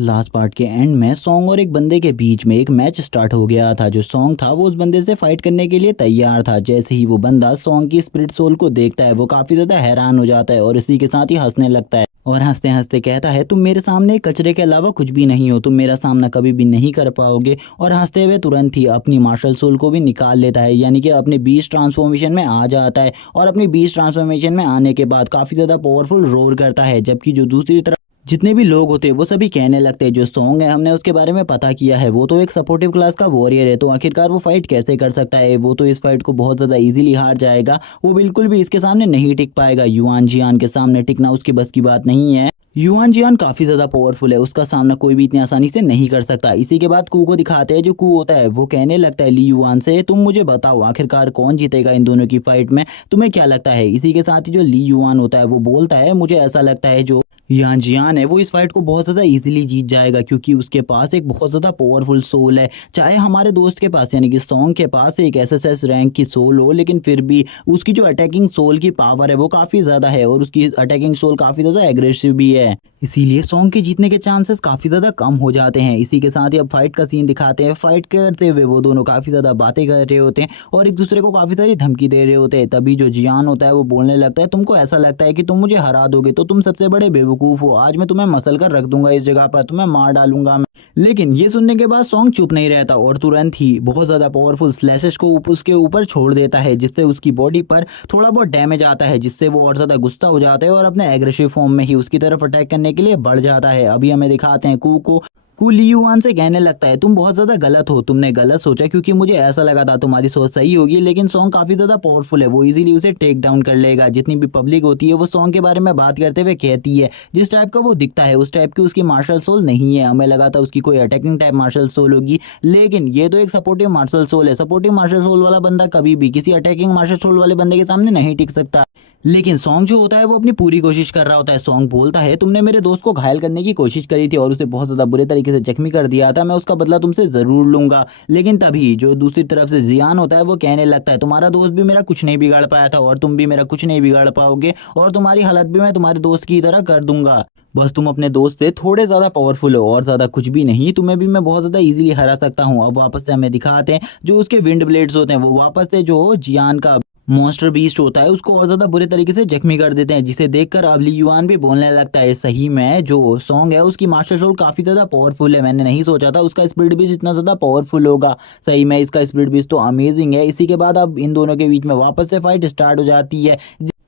Last part के and में song और एक बंदे के बीच में एक मैच स्टार्ट हो गया था। जो सॉन्ग था वो उस बंदे से फाइट करने के लिए तैयार था। जैसे ही वो बंदा सॉन्ग की स्पिरिट सोल को देखता है वो काफी ज्यादा हैरान हो जाता है और इसी के साथ ही हंसने लगता है और हंसते हंसते कहता है, तुम मेरे सामने कचरे के अलावा कुछ भी नहीं हो, तुम मेरा सामना कभी भी नहीं कर पाओगे। और हंसते हुए तुरंत ही अपनी मार्शल सोल को भी निकाल लेता है, यानी कि अपने बीस्ट ट्रांसफॉर्मेशन में आ जाता है और अपनी बीस्ट ट्रांसफॉर्मेशन में आने के बाद काफी ज्यादा पावरफुल रोर करता है। जबकि जो दूसरी तरफ जितने भी लोग होते हैं वो सभी कहने लगते हैं जो सॉन्ग है हमने उसके बारे में पता किया है, वो तो एक सपोर्टिव क्लास का वॉरियर है, तो आखिरकार वो फाइट कैसे कर सकता है, वो तो इस फाइट को बहुत ज़्यादा इजीली हार जाएगा, वो बिल्कुल भी इसके सामने नहीं टिक पाएगा। युआन जियान के सामने टिकना उसकी बस की बात नहीं है। युआन जियान काफ़ी ज़्यादा पावरफुल है, उसका सामना कोई भी इतनी आसानी से नहीं कर सकता। इसी के बाद कू को दिखाते हैं। जो कू होता है वो कहने लगता है ली युआन से, तुम मुझे बताओ आखिरकार कौन जीतेगा इन दोनों की फाइट में, तुम्हें क्या लगता है। इसी के साथ ही जो ली युआन होता है वो बोलता है, मुझे ऐसा लगता है जो यान जियान है वो इस फाइट को बहुत ज़्यादा इजीली जीत जाएगा, क्योंकि उसके पास एक बहुत ज़्यादा पावरफुल सोल है। चाहे हमारे दोस्त के पास यानी कि सॉन्ग के पास एक एसएसएस रैंक की सोल हो, लेकिन फिर भी उसकी जो अटैकिंग सोल की पावर है वो काफ़ी ज़्यादा है और उसकी अटैकिंग सोल काफ़ी ज़्यादा एग्रेसिव भी है। इसीलिए सॉन्ग के जीतने के चांसेस काफ़ी ज़्यादा कम हो जाते हैं। इसी के साथ ही अब फाइट का सीन दिखाते हैं। फाइट करते हुए वो दोनों काफ़ी ज़्यादा बातें कर रहे होते हैं और एक दूसरे को काफ़ी सारी धमकी दे रहे होते हैं। तभी जो जियान होता है वो बोलने लगता है, तुमको ऐसा लगता है कि तुम मुझे हरा दोगे तो तुम सबसे बड़े बेवकूफ़ हो, आज मैं तुम्हें मसल कर रख दूंगा, इस जगह पर तुम्हें मार डालूंगा मैं। लेकिन ये सुनने के बाद सॉन्ग चुप नहीं रहता और तुरंत ही बहुत ज़्यादा पावरफुल स्लैशेस को उसके ऊपर छोड़ देता है, जिससे उसकी बॉडी पर थोड़ा बहुत डैमेज आता है, जिससे वो और ज़्यादा गुस्सा हो जाता है और अपने एग्रेसिव फॉर्म में ही उसकी तरफ अटैक करने के लिए बढ़ जाता है। अभी हमें दिखाते हैं कू को। कू ली युआन से कहने लगता है, तुम बहुत ज़्यादा गलत हो, तुमने गलत सोचा, क्योंकि मुझे ऐसा लगा था तुम्हारी सोच सही होगी, लेकिन सॉन्ग काफ़ी ज़्यादा पावरफुल है, वो इजीली उसे टेक डाउन कर लेगा। जितनी भी पब्लिक होती है वो सॉन्ग के बारे में बात करते हुए कहती है, जिस टाइप का वो दिखता है उस टाइप की उसकी मार्शल सोल नहीं है। हमें लगा था उसकी कोई अटैकिंग टाइप मार्शल सोल होगी, लेकिन ये तो एक सपोर्टिव मार्शल सोल है। सपोर्टिव मार्शल सोल वाला बंदा कभी भी किसी अटैकिंग मार्शल सोल वाले बंदे के सामने नहीं टिक सकता। लेकिन सॉन्ग जो होता है वो अपनी पूरी कोशिश कर रहा होता है। सॉन्ग बोलता है, तुमने मेरे दोस्त को घायल करने की कोशिश करी थी और उसे बहुत ज़्यादा बुरे तरीके से जख्मी कर दिया था, मैं उसका बदला तुमसे ज़रूर लूंगा। लेकिन तभी जो दूसरी तरफ से जियान होता है वो कहने लगता है, तुम्हारा दोस्त भी मेरा कुछ नहीं बिगाड़ पाया था और तुम भी मेरा कुछ नहीं बिगाड़ पाओगे और तुम्हारी हालत भी मैं तुम्हारे दोस्त की तरह कर दूंगा। बस तुम अपने दोस्त से थोड़े ज़्यादा पावरफुल हो और ज़्यादा कुछ भी नहीं, तुम्हें भी मैं बहुत ज़्यादा इजीली हरा सकता हूँ। अब वापस से हमें दिखाते हैं जो उसके विंड ब्लेड्स होते हैं वो वापस से जो जियान का मॉन्स्टर बीस्ट होता है उसको और ज़्यादा बुरे तरीके से जख्मी कर देते हैं, जिसे देखकर अब ली युआन भी बोलने लगता है, सही में जो सॉन्ग है उसकी मास्टर सोल काफ़ी ज़्यादा पावरफुल है, मैंने नहीं सोचा था उसका स्पिरिट बीस्ट इतना ज़्यादा पावरफुल होगा, सही में इसका स्पिरिट बीस्ट तो अमेजिंग है। इसी के बाद अब इन दोनों के बीच में वापस से फाइट स्टार्ट हो जाती है,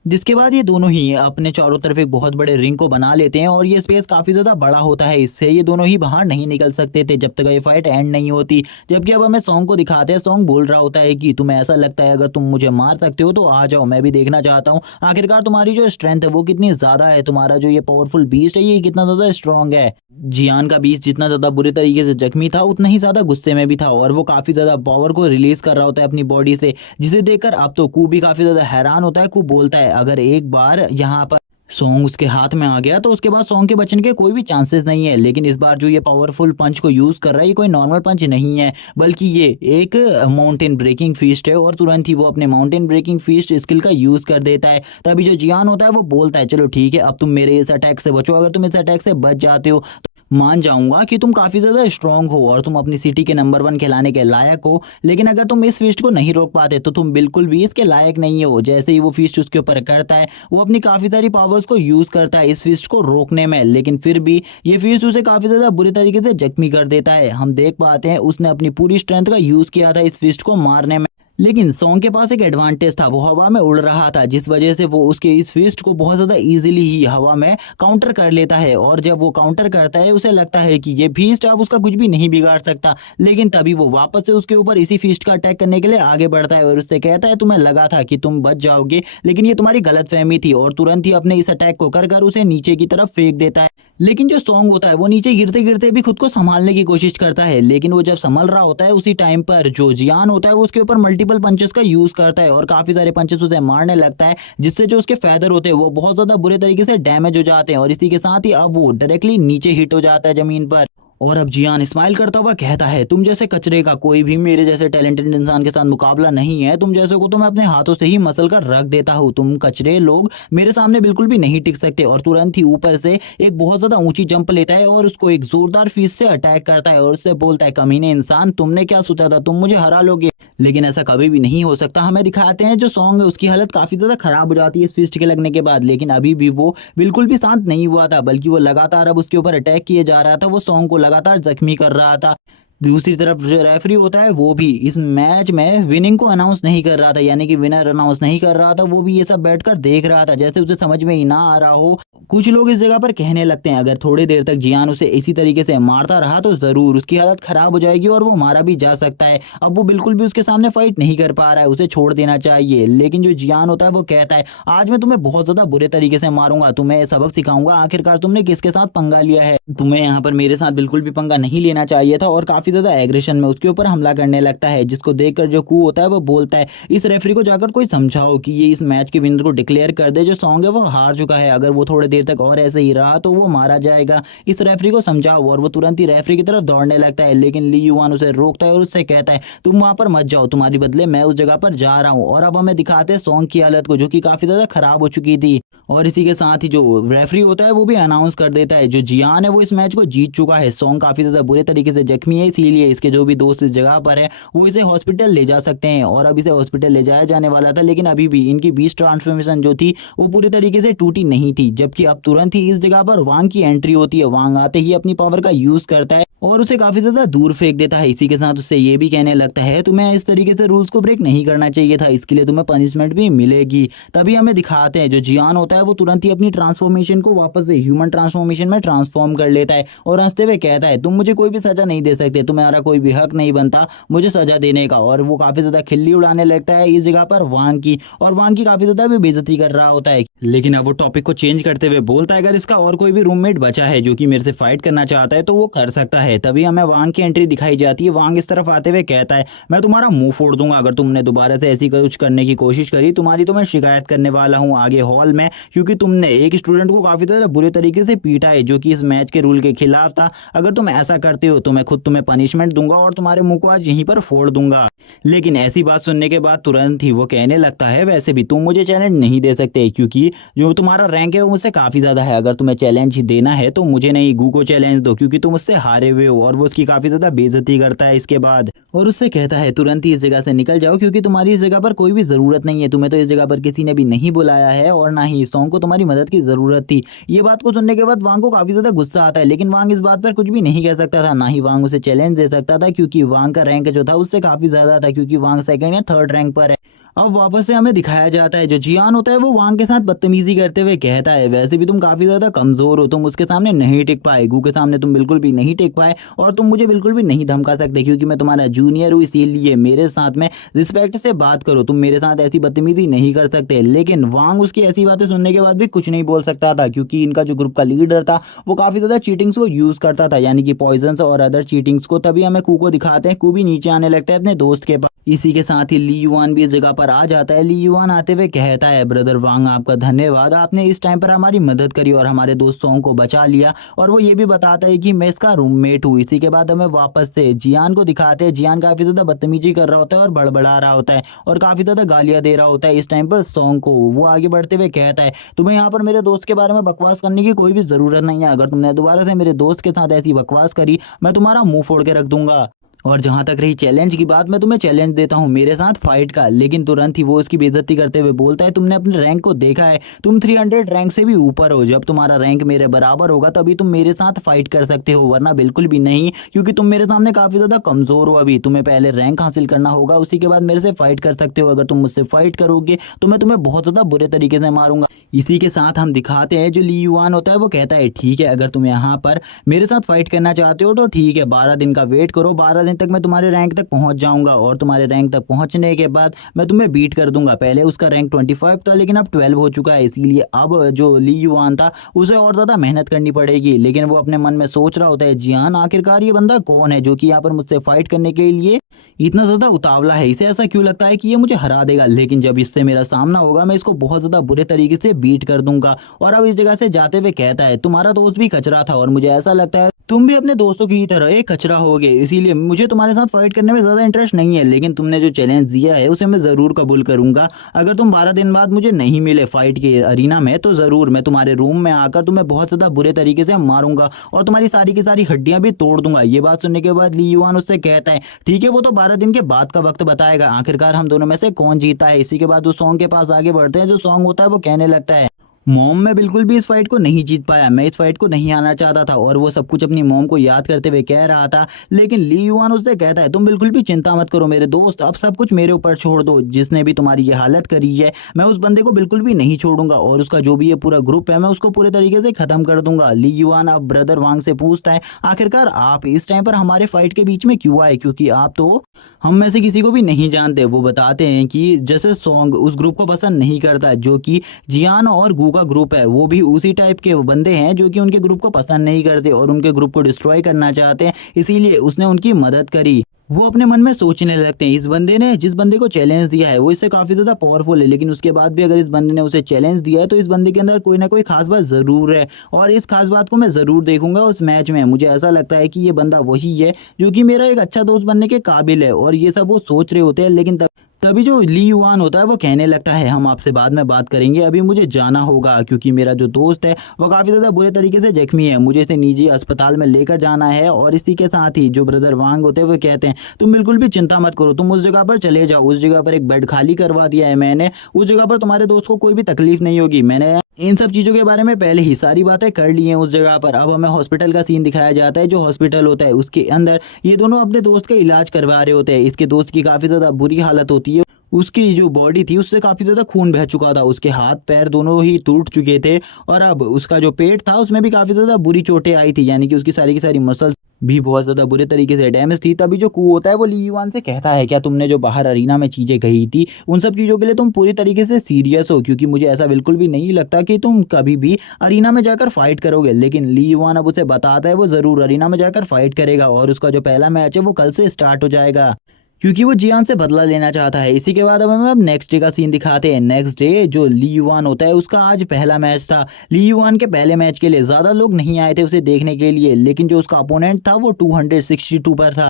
जिसके बाद ये दोनों ही अपने चारों तरफ एक बहुत बड़े रिंग को बना लेते हैं और ये स्पेस काफ़ी ज़्यादा बड़ा होता है, इससे ये दोनों ही बाहर नहीं निकल सकते थे जब तक ये फाइट एंड नहीं होती। जबकि अब हमें सॉन्ग को दिखाते हैं। सॉन्ग बोल रहा होता है कि तुम्हें ऐसा लगता है अगर तुम मुझे मार सकते हो तो आ जाओ, मैं भी देखना चाहता हूँ आखिरकार तुम्हारी जो स्ट्रेंथ है वो कितनी ज़्यादा है, तुम्हारा जो ये पावरफुल बीस्ट है ये कितना ज़्यादा स्ट्रॉन्ग है। जियान का बीस्ट जितना ज़्यादा बुरे तरीके से जख्मी था उतना ही ज़्यादा गुस्से में भी था और वो काफ़ी ज़्यादा पावर को रिलीज़ कर रहा होता है अपनी बॉडी से, जिसे देखकर अब तो कू भी काफ़ी ज़्यादा हैरान होता है। कू बोलता है, अगर एक बार यहाँ पर सॉन्ग उसके हाथ में आ गया तो उसके बाद सॉन्ग के बचने के कोई भी चांसेस नहीं है। लेकिन इस बार जो ये पावरफुल पंच को यूज़ कर रहा है ये कोई नॉर्मल पंच नहीं है, बल्कि ये एक माउंटेन ब्रेकिंग फीस्ट है और तुरंत ही वो अपने माउंटेन ब्रेकिंग फीस्ट स्किल का यूज़ कर देता है। तभी जो जियान होता है वो बोलता है, चलो ठीक है अब तुम मेरे इस अटैक से बचो, अगर तुम इस अटैक से बच जाते हो मान जाऊंगा कि तुम काफ़ी ज़्यादा स्ट्रांग हो और तुम अपनी सिटी के नंबर 1 कहलाने के लायक हो, लेकिन अगर तुम इस फीस्ट को नहीं रोक पाते तो तुम बिल्कुल भी इसके लायक नहीं हो। जैसे ही वो फीस्ट उसके ऊपर करता है वो अपनी काफ़ी सारी पावर्स को यूज़ करता है इस फीस्ट को रोकने में, लेकिन फिर भी ये फीस्ट उसे काफ़ी ज़्यादा बुरी तरीके से जख्मी कर देता है। हम देख पाते हैं उसने अपनी पूरी स्ट्रेंथ का यूज़ किया था इस फीस्ट को मारने में, लेकिन सॉन्ग के पास एक एडवांटेज था, वो हवा में उड़ रहा था, जिस वजह से वो उसके इस फिस्ट को बहुत ज़्यादा इजीली ही हवा में काउंटर कर लेता है। और जब वो काउंटर करता है उसे लगता है कि ये फिस्ट अब उसका कुछ भी नहीं बिगाड़ सकता, लेकिन तभी वो वापस से उसके ऊपर इसी फिस्ट का अटैक करने के लिए आगे बढ़ता है और उससे कहता है, तुम्हें लगा था कि तुम बच जाओगे, लेकिन ये तुम्हारी गलतफहमी थी, और तुरंत ही अपने इस अटैक को कर उसे नीचे की तरफ फेंक देता है। लेकिन जो सॉन्ग होता है वो नीचे गिरते गिरते भी खुद को संभालने की कोशिश करता है, लेकिन वो जब संभल रहा होता है उसी टाइम पर जो जियान होता है वो उसके ऊपर मल्टीपल पंचेस का यूज करता है और काफी सारे पंचेस उसे मारने लगता है, जिससे जो उसके फेदर होते हैं वो बहुत ज्यादा बुरे तरीके से डैमेज हो जाते हैं और इसी के साथ ही अब वो डायरेक्टली नीचे हिट हो जाता है जमीन पर। और अब जियान स्माइल करता हुआ कहता है, तुम जैसे कचरे का कोई भी मेरे जैसे टैलेंटेड इंसान के साथ मुकाबला नहीं है। तुम जैसे को तो मैं अपने हाथों से ही मसल कर रख देता हूँ। तुम कचरे लोग मेरे सामने बिल्कुल भी नहीं टिक सकते। और तुरंत ही ऊपर से एक बहुत ज्यादा ऊंची जंप लेता है और उसको एक जोरदार फीस से अटैक करता है और उससे बोलता है, कमीने इंसान, तुमने क्या सोचा था तुम मुझे हरा लोगे? लेकिन ऐसा कभी भी नहीं हो सकता। हमें दिखाते हैं जो सॉन्ग है उसकी हालत काफी ज्यादा खराब हो जाती है इस फिस्ट के लगने के बाद, लेकिन अभी भी वो बिल्कुल भी शांत नहीं हुआ था, बल्कि वो लगातार अब उसके ऊपर अटैक किए जा रहा था। वो सॉन्ग को लगातार जख्मी कर रहा था। दूसरी तरफ जो रेफरी होता है वो भी इस मैच में विनिंग को अनाउंस नहीं कर रहा था, यानी कि विनर अनाउंस नहीं कर रहा था। वो भी ये सब बैठकर देख रहा था, जैसे उसे समझ में ही ना आ रहा हो। कुछ लोग इस जगह पर कहने लगते हैं, अगर थोड़ी देर तक जियान उसे इसी तरीके से मारता रहा तो जरूर उसकी हालत खराब हो जाएगी और वो मारा भी जा सकता है। अब वो बिल्कुल भी उसके सामने फाइट नहीं कर पा रहा है, उसे छोड़ देना चाहिए। लेकिन जो जियान होता है वो कहता है, आज मैं तुम्हें बहुत ज्यादा बुरे तरीके से मारूंगा, तुम्हें सबक सिखाऊंगा, आखिरकार तुमने किसके साथ पंगा लिया है। तुम्हें यहाँ पर मेरे साथ बिल्कुल भी पंगा नहीं लेना चाहिए था। और काफी ज्यादा एग्रेशन में उसके ऊपर हमला करने लगता है, जिसको देखकर जो कू होता है वो बोलता है, इस रेफरी को जाकर कोई समझाओ कि ये इस मैच के विनर को डिक्लेयर कर दे। जो सॉन्ग है वो हार चुका है, अगर वो थोड़ी देर तक और ऐसे ही रहा तो वो मारा जाएगा। इस रेफरी को समझाओ। और वो तुरंत ही रेफरी की तरफ दौड़ने लगता है, लेकिन ली युआन उसे रोकता है और उससे कहता है, तुम वहां पर मत जाओ, तुम्हारी बदले मैं उस जगह पर जा रहा हूँ। और अब हमें दिखाते हैं सॉन्ग की हालत को, जो कि काफी ज्यादा खराब हो चुकी थी। और इसी के साथ ही जो रेफरी होता है वो भी अनाउंस कर देता है, जो जियान है वो इस मैच को जीत चुका है। सॉन्ग काफी ज्यादा बुरे तरीके से जख्मी है, इसीलिए इसके जो भी दोस्त इस जगह पर है वो इसे हॉस्पिटल ले जा सकते हैं। और अब इसे हॉस्पिटल ले जाया जाने वाला था, लेकिन अभी भी इनकी बीच ट्रांसफॉर्मेशन जो थी वो पूरी तरीके से टूटी नहीं थी। जबकि अब तुरंत ही इस जगह पर वांग की एंट्री होती है। वांग आते ही अपनी पावर का यूज करता है और उसे काफी ज्यादा दूर फेंक देता है। इसी के साथ उससे ये भी कहने लगता है, तुम्हें इस तरीके से रूल्स को ब्रेक नहीं करना चाहिए था, इसके लिए तुम्हें पनिशमेंट भी मिलेगी। तभी हमें दिखाते हैं जो जियान होता है वो तुरंत ही अपनी ट्रांसफॉर्मेशन को वापस से ह्यूमन ट्रांसफॉर्मेशन में ट्रांसफॉर्म कर लेता है और हंसते हुए कहता है, तुम मुझे कोई भी सजा नहीं दे सकते, तुम्हारा कोई भी हक नहीं बनता मुझे सजा देने का। और वो काफी ज्यादा खिल्ली उड़ाने लगता है इस जगह पर वांग की, और वांग की काफी ज्यादा भी बेइज्जती कर रहा होता है। लेकिन अब वो टॉपिक को चेंज करते हुए बोलता है, अगर इसका और कोई भी रूममेट बचा है जो कि मेरे से फाइट करना चाहता है तो वो कर सकता है। तभी हमें वांग की एंट्री दिखाई जाती है। वांग इस तरफ आते हुए कहता है, मैं तुम्हारा मुंह फोड़ दूंगा अगर तुमने दोबारा से ऐसी कुछ करने की कोशिश करी, तुम्हारी तो मैं शिकायत करने वाला हूँ आगे हॉल में, क्योंकि तुमने एक स्टूडेंट को काफी ज्यादा बुरे तरीके से पीटा है जो कि इस मैच के रूल के खिलाफ था। अगर तुम ऐसा करते हो तो मैं खुद तुम्हें पनिशमेंट दूंगा और तुम्हारे मुंह को आज यहीं पर फोड़ दूंगा। लेकिन ऐसी बात सुनने के बाद तुरंत ही वो कहने लगता है, वैसे भी तुम मुझे चैलेंज नहीं दे सकते, क्योंकि जो तुम्हारा रैंक है वो मुझसे काफी ज्यादा है। अगर तुम्हें चैलेंज ही देना है तो मुझे नहीं, गू को चैलेंज दो, क्योंकि तुम उससे हारे हुए हो। और वो उसकी काफी ज्यादा बेइज्जती करता है इसके बाद, और उससे कहता है, तुरंत ही इस जगह से निकल जाओ, क्योंकि तुम्हारी इस जगह पर कोई भी जरूरत नहीं है। तुम्हें तो इस जगह पर किसी ने भी नहीं बुलाया है और ना ही सॉन्ग को तुम्हारी मदद की जरूरत थी। ये बात को सुनने के बाद वांग को काफी ज्यादा गुस्सा आता है, लेकिन वांग इस बात पर कुछ भी नहीं कह सकता था, ना ही वांग उसे चैलेंज दे सकता था, क्योंकि वांग का रैंक जो था उससे काफी ज्यादा था, क्योंकि वांग सेकंड या थर्ड रैंक पर है। अब वापस से हमें दिखाया जाता है जो जियान होता है वो वांग के साथ बदतमीजी करते हुए कहता है, वैसे भी तुम काफी ज्यादा कमजोर हो, तुम उसके सामने नहीं टिक पाए, गू के सामने तुम बिल्कुल भी नहीं टिक पाए, और तुम मुझे बिल्कुल भी नहीं धमका सकते, क्योंकि मैं तुम्हारा जूनियर हूँ, इसीलिए मेरे साथ में रिस्पेक्ट से बात करो, तुम मेरे साथ ऐसी बदतमीजी नहीं कर सकते। लेकिन वांग उसकी ऐसी बातें सुनने के बाद भी कुछ नहीं बोल सकता था, क्योंकि इनका जो ग्रुप का लीडर था वो काफी ज्यादा चीटिंग्स को यूज करता था, यानी कि पॉइजन्स और अदर चीटिंग्स को। तभी हमें कू को दिखाते हैं, कू भी नीचे आने लगता है अपने दोस्त के पास। इसी के साथ ही ली युआन भी इस जगह पर आ जाता है। ली युआन आते हुए कहता है, ब्रदर वांग आपका धन्यवाद, आपने इस टाइम पर हमारी मदद करी और हमारे दोस्त सॉन्ग को बचा लिया। और वो ये भी बताता है कि मैं इसका रूममेट हूँ। इसी के बाद हमें वापस से जियान को दिखाते हैं। जियान काफी ज्यादा बदतमीजी कर रहा होता है और बड़बड़ा रहा होता है और काफी ज्यादा गालियां दे रहा होता है इस टाइम पर सॉन्ग को। वो आगे बढ़ते हुए कहता है, तुम्हें यहाँ पर मेरे दोस्त के बारे में बकवास करने की कोई भी जरूरत नहीं है, अगर तुमने दोबारा से मेरे दोस्त के साथ ऐसी बकवास करी मैं तुम्हारा मुंह फोड़ के रख दूंगा। और जहां तक रही चैलेंज की बात, मैं तुम्हें चैलेंज देता हूं मेरे साथ फाइट का। लेकिन तुरंत ही वो उसकी बेइज्जती करते हुए बोलता है, तुमने अपने रैंक को देखा है, तुम 300 रैंक से भी ऊपर हो, जब तुम्हारा रैंक मेरे बराबर होगा तभी तुम मेरे साथ फाइट कर सकते हो, वरना बिल्कुल भी नहीं, क्योंकि तुम मेरे सामने काफी ज्यादा कमजोर हो। अभी तुम्हें पहले रैंक हासिल करना होगा, उसी के बाद मेरे से फाइट कर सकते हो। अगर तुम मुझसे फाइट करोगे तो मैं तुम्हें बहुत ज्यादा बुरे तरीके से मारूंगा। इसी के साथ हम दिखाते हैं जो ली युआन होता है वो कहता है, ठीक है अगर तुम यहाँ पर मेरे साथ फाइट करना चाहते हो तो ठीक है, 12 दिन का वेट करो, 12 दिन तक मैं तुम्हारे रैंक तक पहुंच जाऊंगा और तुम्हारे रैंक तक पहुंचने के बाद मैं तुम्हें बीट कर दूंगा। पहले उसका रैंक 25 था, लेकिन अब 12 हो चुका है, इसीलिए अब जो ली युआन था उसे और ज्यादा मेहनत करनी पड़ेगी। लेकिन वो अपने मन में सोच रहा होता है, जियान आखिरकार ये बंदा कौन है जो कि यहाँ पर मुझसे फाइट करने के लिए इतना ज्यादा उतावला है, इसे ऐसा क्यों लगता है कि ये मुझे हरा देगा। लेकिन जब इससे मेरा सामना होगा मैं इसको बहुत ज्यादा बुरे तरीके से बीट कर दूंगा। और अब इस जगह से जाते हुए कहता है, तुम्हारा दोस्त भी कचरा था और मुझे ऐसा लगता है तुम भी अपने दोस्तों की ही तरह एक कचरा होगे, इसीलिए मुझे तुम्हारे साथ फाइट करने में ज़्यादा इंटरेस्ट नहीं है। लेकिन तुमने जो चैलेंज दिया है उसे मैं ज़रूर कबूल करूंगा। अगर तुम 12 दिन बाद मुझे नहीं मिले फाइट के अरीना में तो ज़रूर मैं तुम्हारे रूम में आकर तुम्हें बहुत ज़्यादा बुरे तरीके से मारूंगा और तुम्हारी सारी की सारी हड्डियां भी तोड़ दूंगा। ये बात सुनने के बाद ली युआन उससे कहता है ठीक है, वो तो 12 दिन के बाद का वक्त बताएगा, आखिरकार हम दोनों में से कौन जीता है। इसी के बाद उस सॉन्ग के पास आगे बढ़ते हैं। जो सॉन्ग होता है वो कहने लगता है मॉम, मैं बिल्कुल भी इस फाइट को नहीं जीत पाया, मैं इस फाइट को नहीं आना चाहता था। और वो सब कुछ अपनी मॉम को याद करते हुए कह रहा था। लेकिन ली युआन उससे कहता है तुम बिल्कुल भी चिंता मत करो मेरे दोस्त, अब सब कुछ मेरे ऊपर छोड़ दो। जिसने भी तुम्हारी ये हालत करी है मैं उस बंदे को बिल्कुल भी नहीं छोड़ूंगा और उसका जो भी ये पूरा ग्रुप है मैं उसको पूरे तरीके से खत्म कर दूंगा। ली युआन अब ब्रदर वांग से पूछता है आखिरकार आप इस टाइम पर हमारे फाइट के बीच में क्यों आए, क्योंकि आप तो हम में से किसी को भी नहीं जानते। वो बताते हैं कि जैसे सॉन्ग उस ग्रुप को पसंद नहीं करता जो कि जियान और गू का ग्रुप है, वो भी उसी टाइप के बंदे हैं जो कि उनके ग्रुप को पसंद नहीं करते और उनके ग्रुप को डिस्ट्रॉय करना चाहते हैं, इसीलिए उसने उनकी मदद करी। वो अपने मन में सोचने लगते हैं इस बंदे ने जिस बंदे को चैलेंज दिया है वो इससे काफ़ी ज़्यादा पावरफुल है, लेकिन उसके बाद भी अगर इस बंदे ने उसे चैलेंज दिया है तो इस बंदे के अंदर कोई ना कोई खास बात ज़रूर है और इस खास बात को मैं ज़रूर देखूंगा उस मैच में। मुझे ऐसा लगता है कि ये बंदा वही है जो कि मेरा एक अच्छा दोस्त बनने के काबिल है। और ये सब वो सोच रहे होते हैं, लेकिन तभी जो ली युआन होता है वो कहने लगता है हम आपसे बाद में बात करेंगे, अभी मुझे जाना होगा क्योंकि मेरा जो दोस्त है वो काफ़ी ज़्यादा बुरे तरीके से जख्मी है, मुझे इसे निजी अस्पताल में लेकर जाना है। और इसी के साथ ही जो ब्रदर वांग होते हैं वो कहते हैं तुम बिल्कुल भी चिंता मत करो, तुम उस जगह पर चले जाओ, उस जगह पर एक बेड खाली करवा दिया है मैंने, उस जगह पर तुम्हारे दोस्त को कोई भी तकलीफ नहीं होगी। मैंने इन सब चीज़ों के बारे में पहले ही सारी बातें कर ली हैं उस जगह पर। अब हमें हॉस्पिटल का सीन दिखाया जाता है। जो हॉस्पिटल होता है उसके अंदर ये दोनों अपने दोस्त का इलाज करवा रहे होते हैं। इसके दोस्त की काफ़ी ज़्यादा बुरी हालत होती है, उसकी जो बॉडी थी उससे काफ़ी ज़्यादा खून बह चुका था, उसके हाथ पैर दोनों ही टूट चुके थे और अब उसका जो पेट था उसमें भी काफ़ी ज़्यादा बुरी चोटें आई थी, यानी कि उसकी सारी की सारी मसल्स भी बहुत ज़्यादा बुरे तरीके से डैमेज थी। तभी जो कू होता है वो ली युआन से कहता है क्या तुमने जो बाहर अरीना में चीज़ें कही थी उन सब चीज़ों के लिए तुम पूरी तरीके से सीरियस हो, क्योंकि मुझे ऐसा बिल्कुल भी नहीं लगता कि तुम कभी भी अरीना में जाकर फाइट करोगे। लेकिन ली युआन अब उसे बताता है वो ज़रूर अरीना में जाकर फाइट करेगा और उसका जो पहला मैच है वो कल से स्टार्ट हो जाएगा, क्योंकि वो जियान से बदला लेना चाहता है। इसी के बाद अब हमें अब नेक्स्ट डे का सीन दिखाते हैं। नेक्स्ट डे जो ली युआन होता है उसका आज पहला मैच था। ली युआन के पहले मैच के लिए ज़्यादा लोग नहीं आए थे उसे देखने के लिए, लेकिन जो उसका अपोनेंट था वो 262 पर था।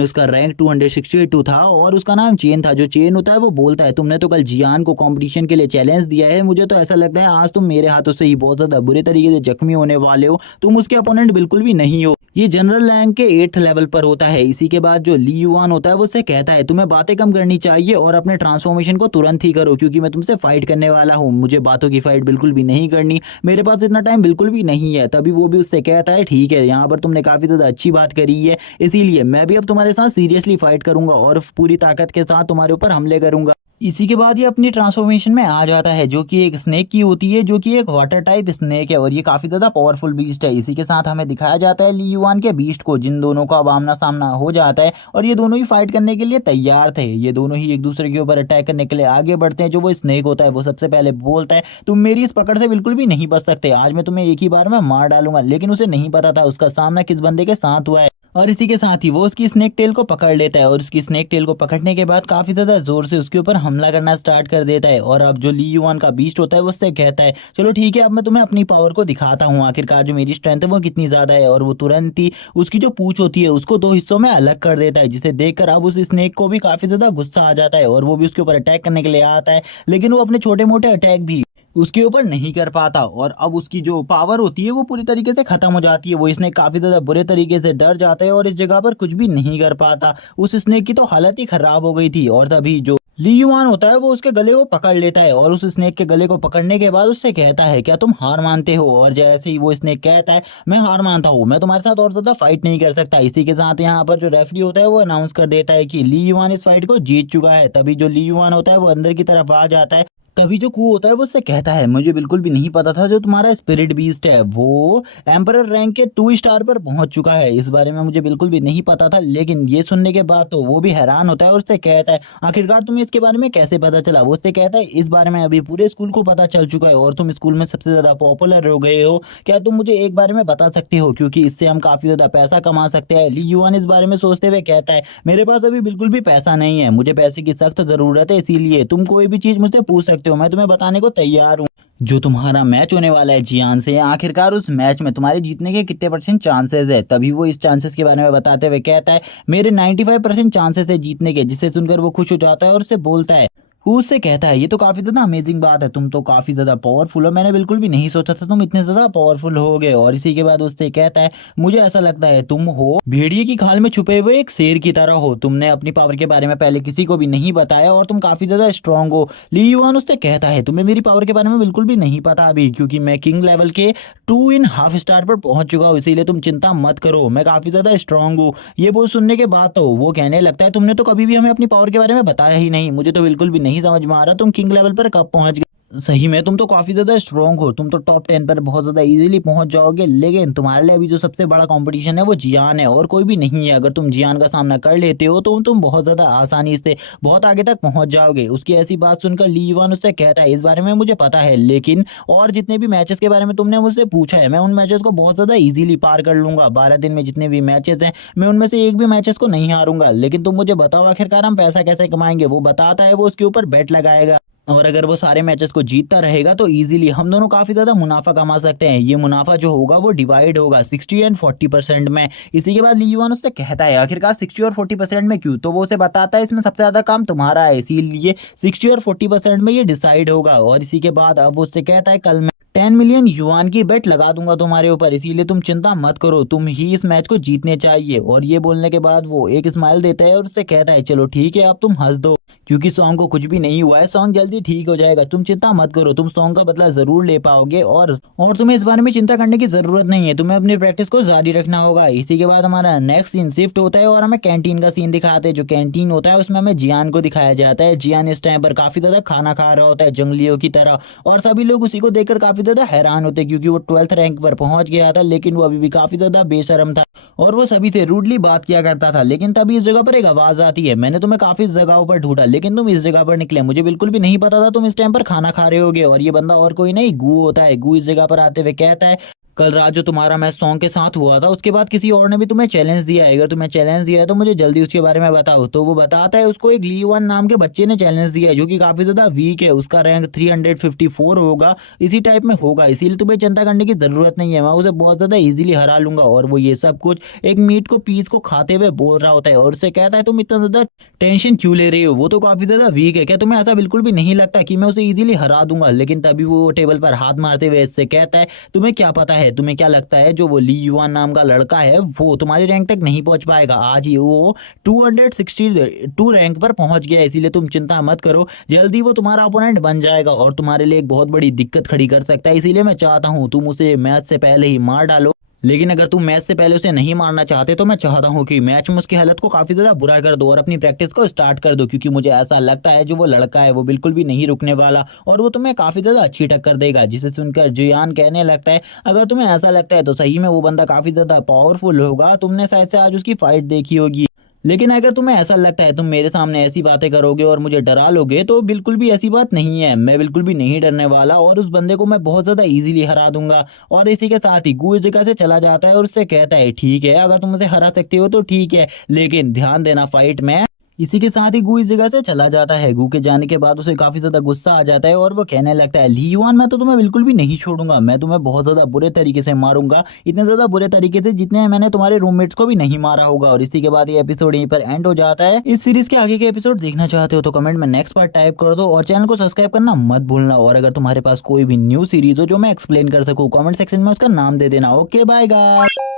उसका रैंक 262 था और उसका नाम चेन था। जो चेन होता है वो बोलता है तुमने तो कल जियान को कंपटीशन के लिए चैलेंज दिया है, मुझे तो ऐसा लगता है आज तुम मेरे हाथों से ही बहुत ज़्यादा बुरे तरीके से जख्मी होने वाले हो, तुम उसके अपोनेंट बिल्कुल भी नहीं हो। ये जनरल रैंक के 8th लेवल पर होता है। इसी के बाद जो ली युआन होता है वो उससे कहता है तुम्हें बातें कम करनी चाहिए और अपने ट्रांसफॉर्मेशन को तुरंत ही करो, क्योंकि मैं तुमसे फाइट करने वाला हूँ, मुझे बातों की फाइट बिल्कुल भी नहीं करनी, मेरे पास इतना टाइम बिल्कुल भी नहीं है। तभी वो भी उससे कहता है ठीक है, यहाँ पर तुमने काफ़ी ज़्यादा अच्छी बात करी है, इसीलिए मैं भी अब तुम्हारे साथ सीरियसली फाइट करूंगा और पूरी ताकत के साथ तुम्हारे ऊपर हमले करूंगा। इसी के बाद ये अपनी ट्रांसफॉर्मेशन में आ जाता है जो कि एक स्नेक की होती है, जो कि एक वाटर टाइप स्नेक है और ये काफ़ी ज़्यादा पावरफुल बीस्ट है। इसी के साथ हमें दिखाया जाता है ली युआन के बीस्ट को, जिन दोनों का अब आमना सामना हो जाता है और ये दोनों ही फाइट करने के लिए तैयार थे। ये दोनों ही एक दूसरे के ऊपर अटैक करने के लिए आगे बढ़ते हैं। जो वो स्नेक होता है वो सबसे पहले बोलता है तुम मेरी इस पकड़ से बिल्कुल भी नहीं बच सकते, आज मैं तुम्हें एक ही बार में मार डालूंगा। लेकिन उसे नहीं पता था उसका सामना किस बंदे के साथ हुआ है और इसी के साथ ही वो उसकी स्नेक टेल को पकड़ लेता है और उसकी स्नेक टेल को पकड़ने के बाद काफ़ी ज़्यादा ज़ोर से उसके ऊपर हमला करना स्टार्ट कर देता है। और अब जो ली युआन का बीस्ट होता है वो उससे कहता है चलो ठीक है, अब मैं तुम्हें अपनी पावर को दिखाता हूँ, आखिरकार जो मेरी स्ट्रेंथ है वो कितनी ज़्यादा है। और वो तुरंत ही उसकी जो पूंछ होती है उसको 2 हिस्सों में अलग कर देता है, जिसे देखकर अब उस स्नेक को भी काफ़ी ज़्यादा गुस्सा आ जाता है और वो भी उसके ऊपर अटैक करने के लिए आता है। लेकिन वो अपने छोटे मोटे अटैक भी उसके ऊपर नहीं कर पाता और अब उसकी जो पावर होती है वो पूरी तरीके से खत्म हो जाती है। वो स्नेक काफ़ी ज़्यादा बुरे तरीके से डर जाता है और इस जगह पर कुछ भी नहीं कर पाता। उस स्नेक की तो हालत ही खराब हो गई थी। और तभी जो ली युआन होता है वो उसके गले को पकड़ लेता है और उस स्नेक के गले को पकड़ने के बाद उससे कहता है क्या तुम हार मानते हो। और जैसे ही वो स्नेक कहता है मैं हार मानता हूँ, मैं तुम्हारे साथ और ज़्यादा फाइट नहीं कर सकता। इसी के साथ यहाँ पर जो रेफरी होता है वो अनाउंस कर देता है कि ली युआन इस फाइट को जीत चुका है। तभी जो ली युआन होता है वो अंदर की तरफ आ जाता है। तभी जो कू होता है वो उससे कहता है मुझे बिल्कुल भी नहीं पता था जो तुम्हारा स्पिरिट बीस्ट है वो एम्परर रैंक के 2 स्टार पर पहुंच चुका है, इस बारे में मुझे बिल्कुल भी नहीं पता था। लेकिन ये सुनने के बाद तो वो भी हैरान होता है और उससे कहता है आखिरकार तुम्हें इसके बारे में कैसे पता चला। वो उससे कहता है इस बारे में अभी पूरे स्कूल को पता चल चुका है और तुम स्कूल में सबसे ज़्यादा पॉपुलर हो गए हो, क्या तुम मुझे एक बारे में बता सकते हो, क्योंकि इससे हम काफ़ी ज़्यादा पैसा कमा सकते हैं। ली युआन इस बारे में सोचते हुए कहता है मेरे पास अभी बिल्कुल भी पैसा नहीं है, मुझे पैसे की सख्त ज़रूरत है, इसीलिए तुम कोई भी चीज़ मुझसे पूछ सकते हो, मैं तुम्हें बताने को तैयार हूँ। जो तुम्हारा मैच होने वाला है जियान से, आखिरकार उस मैच में तुम्हारे जीतने के कितने परसेंट चांसेस है। तभी वो इस चांसेस के बारे में बताते हुए कहता है मेरे 95% चांसेस है जीतने के, जिसे सुनकर वो खुश हो जाता है और उससे बोलता है, वो उससे कहता है ये तो काफी ज्यादा अमेजिंग बात है, तुम तो काफी ज्यादा पावरफुल हो, मैंने बिल्कुल भी नहीं सोचा था तुम इतने ज्यादा पावरफुल होगे। और इसी के बाद उससे कहता है मुझे ऐसा लगता है तुम हो भेड़िए की खाल में छुपे हुए एक शेर की तरह हो, तुमने अपनी पावर के बारे में पहले किसी को भी नहीं बताया और तुम काफी ज्यादा स्ट्रांग हो। ली युआन उससे कहता है तुम्हें मेरी पावर के बारे में बिल्कुल भी नहीं पता अभी, क्योंकि मैं किंग लेवल के 2.5 स्टार पर पहुंच चुका हूँ, इसीलिए तुम चिंता मत करो, मैं काफी ज्यादा स्ट्रांग हूँ। ये बोल सुनने के बाद तो वो कहने लगता है तुमने तो कभी भी हमें अपनी पावर के बारे में बताया ही नहीं, मुझे तो बिल्कुल भी नहीं समझ में आ रहा तुम किंग लेवल पर कब पहुंच गए। सही में तुम तो काफी ज्यादा स्ट्रांग हो, तुम तो टॉप 10 पर बहुत ज्यादा इजीली पहुंच जाओगे, लेकिन तुम्हारे लिए अभी जो सबसे बड़ा कंपटीशन है वो जियान है और कोई भी नहीं है। अगर तुम जियान का सामना कर लेते हो तो तुम बहुत ज्यादा आसानी से बहुत आगे तक पहुंच जाओगे। उसकी ऐसी बात सुनकर ली युआन उससे कहता है इस बारे में मुझे पता है, लेकिन और जितने भी मैचेस के बारे में तुमने मुझसे पूछा है मैं उन मैचेस को बहुत ज्यादा इजीली पार कर लूंगा। 12 दिन में जितने भी मैचेस हैं मैं उनमें से एक भी मैचेस को नहीं हारूंगा। लेकिन तुम मुझे बताओ आखिरकार हम पैसा कैसे कमाएंगे। वो बताता है वो उसके ऊपर बेट लगाएगा और अगर वो सारे मैचेस को जीतता रहेगा तो इजीली हम दोनों काफी ज्यादा मुनाफा कमा सकते हैं। ये मुनाफा जो होगा वो डिवाइड होगा 60 एंड 40% में। इसी के बाद ली युआन उससे कहता है आखिरकार 60 और 40% में क्यों, तो वो उसे बताता है इसमें सबसे ज्यादा काम तुम्हारा है, इसीलिए 60 और 40% में ये डिसाइड होगा। और इसी के बाद अब वो उससे कहता है कल मैं 10 मिलियन युआन की बेट लगा दूंगा तुम्हारे ऊपर, इसीलिए तुम चिंता मत करो, तुम ही इस मैच को जीतने चाहिए। और ये बोलने के बाद वो एक स्माइल देता है और उससे कहता है चलो ठीक है अब तुम हंस दो, क्योंकि सॉन्ग को कुछ भी नहीं हुआ है, सॉन्ग जल्दी ठीक हो जाएगा, तुम चिंता मत करो, तुम सॉन्ग का बदला जरूर ले पाओगे और तुम्हें इस बारे में चिंता करने की जरूरत नहीं है, तुम्हें अपनी प्रैक्टिस को जारी रखना होगा। इसी के बाद हमारा नेक्स्ट सीन शिफ्ट होता है और हमें कैंटीन का सीन दिखाते हैं। जो कैंटीन होता है उसमें हमें जियान को दिखाया जाता है। जियान इस टाइम पर काफी ज्यादा खाना खा रहा होता है जंगलियों की तरह, और सभी लोग उसी को देखकर काफी ज्यादा हैरान होते हैं, क्योंकि वो 12th रैंक पर पहुंच गया था लेकिन वो अभी भी काफी ज्यादा बेशरम था और वो सभी से रूडली बात किया करता था। लेकिन तभी इस जगह पर एक आवाज आती है, मैंने तुम्हें काफी जगहों पर ढूंढा लेकिन तुम इस जगह पर निकले, मुझे बिल्कुल भी नहीं पता था तुम इस टाइम पर खाना खा रहे होगे। और ये बंदा और कोई नहीं गू होता है। गू इस जगह पर आते हुए कहता है कल रात जो तुम्हारा मैच सॉन्ग के साथ हुआ था उसके बाद किसी और ने भी तुम्हें चैलेंज दिया है, अगर तुम्हें चैलेंज दिया है तो मुझे जल्दी उसके बारे में बताओ। तो वो बताता है उसको एक ली युआन नाम के बच्चे ने चैलेंज दिया है जो कि काफी ज्यादा वीक है, उसका रैंक 354 होगा, इसी टाइप में होगा, इसीलिए तुम्हें चिंता करने की जरूरत नहीं है, मैं उसे बहुत ज्यादा इजीली हरा लूंगा। और वो ये सब कुछ एक मीट को पीस को खाते हुए बोल रहा होता है और उससे कहता है तुम इतना ज्यादा टेंशन क्यों ले रही हो, वो तो काफी ज्यादा वीक है, क्या तुम्हें ऐसा बिल्कुल भी नहीं लगता कि मैं उसे इजीली हरा दूंगा। लेकिन तभी वो टेबल पर हाथ मारते हुए इससे कहता है तुम्हें क्या पता है, तुम्हें क्या लगता है जो वो ली युआन नाम का लड़का है वो तुम्हारे रैंक तक नहीं पहुंच पाएगा, आज ही वो 262 रैंक पर पहुंच गया है, इसीलिए तुम चिंता मत करो, जल्दी वो तुम्हारा अपोनेंट बन जाएगा और तुम्हारे लिए एक बहुत बड़ी दिक्कत खड़ी कर सकता है, इसीलिए मैं चाहता हूं तुम उसे मैच से पहले ही मार डालो। लेकिन अगर तुम मैच से पहले उसे नहीं मारना चाहते तो मैं चाहता हूं कि मैच में उसकी हालत को काफी ज्यादा बुरा कर दो और अपनी प्रैक्टिस को स्टार्ट कर दो, क्योंकि मुझे ऐसा लगता है जो वो लड़का है वो बिल्कुल भी नहीं रुकने वाला और वो तुम्हें काफी ज्यादा अच्छी टक्कर देगा। जिसे सुनकर जियान कहने लगता है अगर तुम्हें ऐसा लगता है तो सही में वो बंदा काफी ज्यादा पावरफुल होगा, तुमने शायद से आज उसकी फाइट देखी होगी, लेकिन अगर तुम्हें ऐसा लगता है तुम मेरे सामने ऐसी बातें करोगे और मुझे डरा लोगे तो बिल्कुल भी ऐसी बात नहीं है, मैं बिल्कुल भी नहीं डरने वाला और उस बंदे को मैं बहुत ज्यादा इजीली हरा दूंगा। और इसी के साथ ही गू इस जगह से चला जाता है और उससे कहता है ठीक है अगर तुम उसे हरा सकते हो तो ठीक है, लेकिन ध्यान देना फाइट में। इसी के साथ ही गू इस जगह से चला जाता है। गू के जाने के बाद उसे काफी ज्यादा गुस्सा आ जाता है और वो कहने लगता है ली युआन मैं तो तुम्हें बिल्कुल भी नहीं छोड़ूंगा, मैं तुम्हें बहुत ज्यादा बुरे तरीके से मारूंगा, इतने ज्यादा बुरे तरीके से जितने मैंने तुम्हारे रूममेट्स को भी नहीं मारा होगा। और इसी के बाद ये एपिसोड यहीं पर एंड हो जाता है। इस सीरीज के आगे के एपिसोड देखना चाहते हो तो कमेंट में नेक्स्ट पार्ट टाइप कर दो और चैनल को सब्सक्राइब करना मत भूलना। और अगर तुम्हारे पास कोई भी न्यू सीरीज हो जो मैं एक्सप्लेन कर सकूँ कमेंट सेक्शन में उसका नाम दे देना। Okay bye guys.